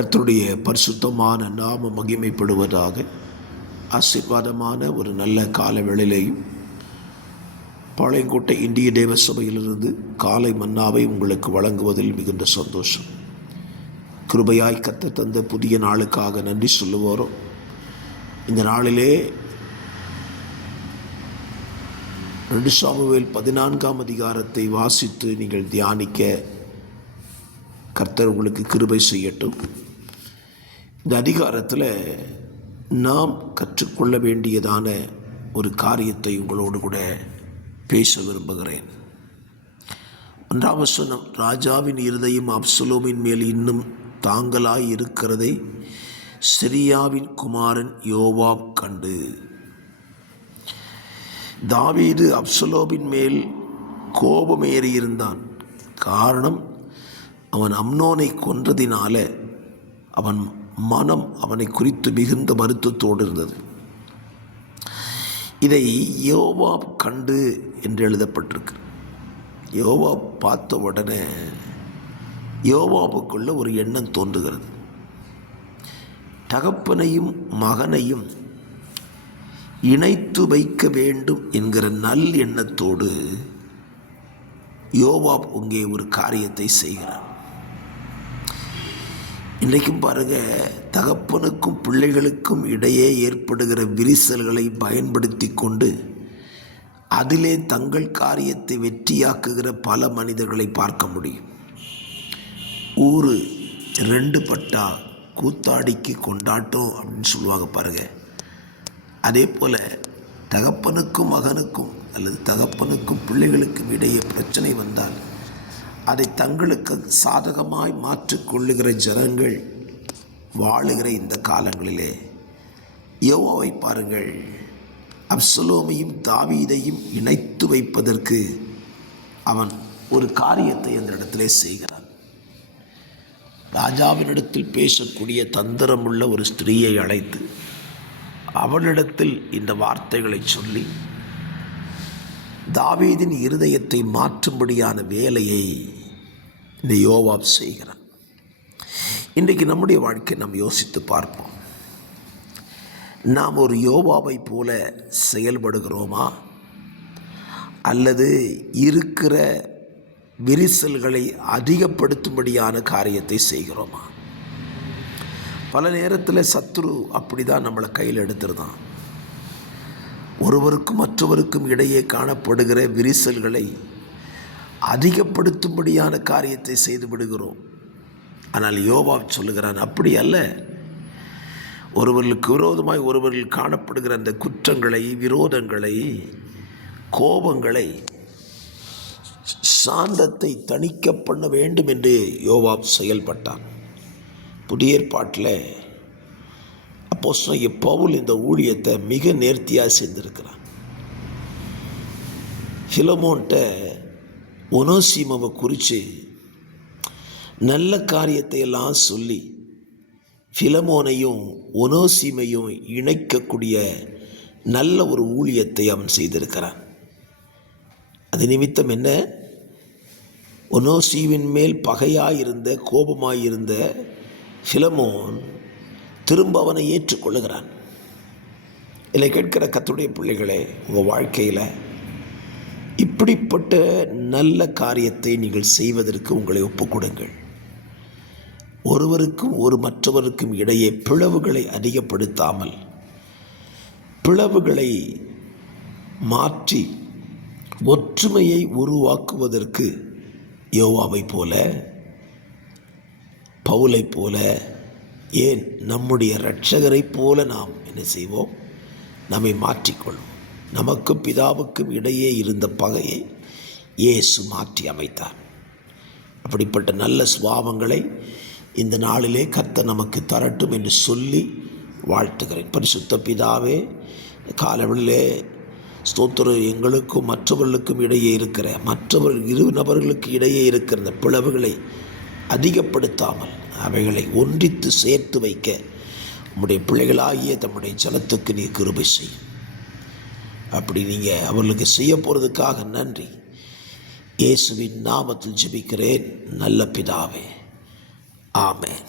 கர்த்தருடைய பரிசுத்தமான நாம மகிமைப்படுவதாக. ஆசீர்வாதமான ஒரு நல்ல கால வேளையிலேயும் பாளையங்கோட்டை இந்திய தேவ சபையிலிருந்து காலை மன்னாவை உங்களுக்கு வழங்குவதில் மிகுந்த சந்தோஷம். கிருபையாய் கர்த்தர் தந்த புதிய நாளுக்காக நன்றி சொல்லுவோரும். இந்த நாளிலே 2 சாமுவேல் 14ஆம் அதிகாரத்தை வாசித்து நீங்கள் தியானிக்க கர்த்தர் உங்களுக்கு கிருபை செய்யட்டும். இந்த அதிகாரத்தில் நாம் கற்றுக்கொள்ள வேண்டியதான ஒரு காரியத்தை உங்களோடு கூட பேச விரும்புகிறேன். 1ஆம் வசனம், ராஜாவின் இருதயம் அப்சலோமின் மேல் இன்னும் தாங்கலாய் இருக்கிறதை செரியாவின் குமாரன் யோவாப் கண்டு. தாவீது அப்சலோமின் மேல் கோபமேறியிருந்தான். காரணம், அவன் அம்னோனை கொன்றதினால அவன் மனம் அவனை குறித்து மிகுந்த வருத்தத்தோடு இருந்தது. இதை யோவாப் கண்டு என்று எழுதப்பட்டிருக்கு. யோவாப் பார்த்த உடனே யோவாபுக்குள்ள ஒரு எண்ணம் தோன்றுகிறது. தகப்பனையும் மகனையும் இணைத்து வைக்க வேண்டும் என்கிற நல் எண்ணத்தோடு யோவாப் இங்கே ஒரு காரியத்தை செய்கிறார். இன்றைக்கும் பாருங்க, தகப்பனுக்கும் பிள்ளைகளுக்கும் இடையே ஏற்படுகிற விரிசல்களை பயன்படுத்தி கொண்டு அதிலே தங்கள் காரியத்தை வெற்றியாக்குகிற பல மனிதர்களை பார்க்க முடியும். ஊர் 2 பட்டா கூத்தாடிக்கு கொண்டாட்டம் அப்படின்னு சொல்லுவாங்க பாருங்க. அதே போல் தகப்பனுக்கும் மகனுக்கும் அல்லது தகப்பனுக்கும் பிள்ளைகளுக்கும் இடையே பிரச்சனை வந்தால் அதை தங்களுக்கு சாதகமாய் மாற்றிக்கொள்ளுகிற ஜனங்கள் வாழுகிற இந்த காலங்களிலே யோவாவை பாருங்கள். அப்சலோமையும் தாவீதையும் இணைத்து வைப்பதற்கு அவன் ஒரு காரியத்தை அந்த இடத்திலே செய்கிறான். ராஜாவினிடத்தில் பேசக்கூடிய தந்திரமுள்ள ஒரு ஸ்திரீயை அழைத்து அவனிடத்தில் இந்த வார்த்தைகளை சொல்லி தாவீதின் இருதயத்தை மாற்றும்படியான வேலையை இந்த யோவாப் செய்கிறான். இன்றைக்கு நம்முடைய வாழ்க்கை நாம் யோசித்து பார்ப்போம். நாம் ஒரு யோவாவை போல செயல்படுகிறோமா, அல்லது இருக்கிற விரிசல்களை அதிகப்படுத்தும்படியான காரியத்தை செய்கிறோமா? பல நேரத்தில் சத்துரு அப்படி தான் நம்மளை கையில் எடுத்துருதான். ஒருவருக்கும் மற்றவருக்கும் இடையே காணப்படுகிற விரிசல்களை அதிகப்படுத்தும்படியான காரியத்தை செய்து விடுகிறோம். ஆனால் யோவாப் சொல்லுகிறான், அப்படி அல்ல. ஒருவர்களுக்கு விரோதமாய் ஒருவர்கள் காணப்படுகிற அந்த குற்றங்களை, விரோதங்களை, கோபங்களை, சாந்தத்தை தணிக்க பண்ண வேண்டும் என்று யோவாப் செயல்பட்டான். புதிய ஏற்பாட்டில் அப்போஸ்தலனாகிய பவுல் இந்த ஊழியத்தை மிக நேர்த்தியாக செய்திருக்கிறான். பிலமோன்ட்ட ஒனோசிமாவை குறித்து நல்ல காரியத்தை எல்லாம் சொல்லி பிலமோனையும் ஒனோசிமையும் இணைக்கக்கூடிய நல்ல ஒரு ஊழியத்தை அவன் செய்திருக்கிறான். அது நிமித்தம் என்ன, ஒனோசிவின் மேல் பகையாயிருந்த கோபமாயிருந்த பிலமோன் திரும்ப அவனை ஏற்றுக்கொள்ளுகிறான். இதை கேட்கிற கர்த்தருடைய பிள்ளைகளே, உங்கள் வாழ்க்கையில் இப்படிப்பட்ட நல்ல காரியத்தை நீங்கள் செய்வதற்கு உங்களை ஒப்புக்கொடுங்கள். ஒருவருக்கும் மற்றவருக்கும் இடையே பிளவுகளை அதிகப்படுத்தாமல் பிளவுகளை மாற்றி ஒற்றுமையை உருவாக்குவதற்கு யோவாவை போல, பவுலை போல, ஏன் நம்முடைய இரட்சகரை போல நாம் என்ன செய்வோம், நம்மை மாற்றிக்கொள்வோம். நமக்கும் பிதாவுக்கும் இடையே இருந்த பகையை இயேசு மாற்றி அமைத்தார். அப்படிப்பட்ட நல்ல சுபாவங்களை இந்த நாளிலே கர்த்தர் நமக்கு தரட்டும் என்று சொல்லி வாழ்த்துகிறேன். பரிசுத்த பிதாவே, காலவெளியிலே ஸ்தோத்திரம், எங்களுக்கும் மற்றவர்களுக்கும் இடையே இருக்கிற இரு நபர்களுக்கு இடையே இருக்கிற இந்த பிளவுகளை அதிகப்படுத்தாமல் அவைகளை ஒன்றித்து சேர்த்து வைக்க உம்முடைய பிள்ளைகளாகிய தம்முடைய ஜனத்துக்கு நீ கிருபை செய்யும். அப்படி நீங்கள் அவர்களுக்கு செய்ய போகிறதுக்காக நன்றி. இயேசுவின் நாமத்தில் ஜெபிக்கிறேன் நல்ல பிதாவே, ஆமென்.